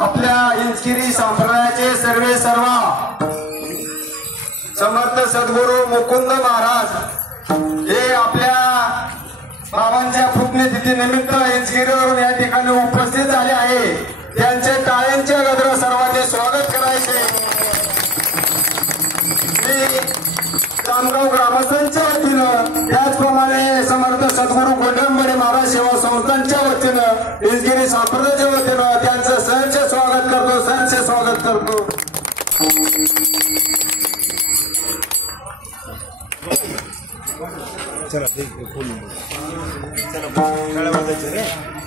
आपल्या इंचगिरी संप्रदायाचे सर्वे सर्वा समर्थ सद्गुरू मुकुंद महाराज हे आपल्या बाबांच्या पुण्यतिथी निमित्त इंचगिरीवरून या ठिकाणी उपस्थित झाले आहे। त्यांचे टाळ्यांचे गजर सर्वांचे स्वागत करायचे। मी जामगाव ग्रामस्थांच्या वतीनं त्याचप्रमाणे समर्थ सद्गुरू गोंडंबडे महाराज सेवा संस्थांच्या वतीनं इंचगिरी संप्रदायाच्या वतीनं त्यांचं सहर्ष स्वागत करतो, सहर्ष स्वागत करतो। चला चला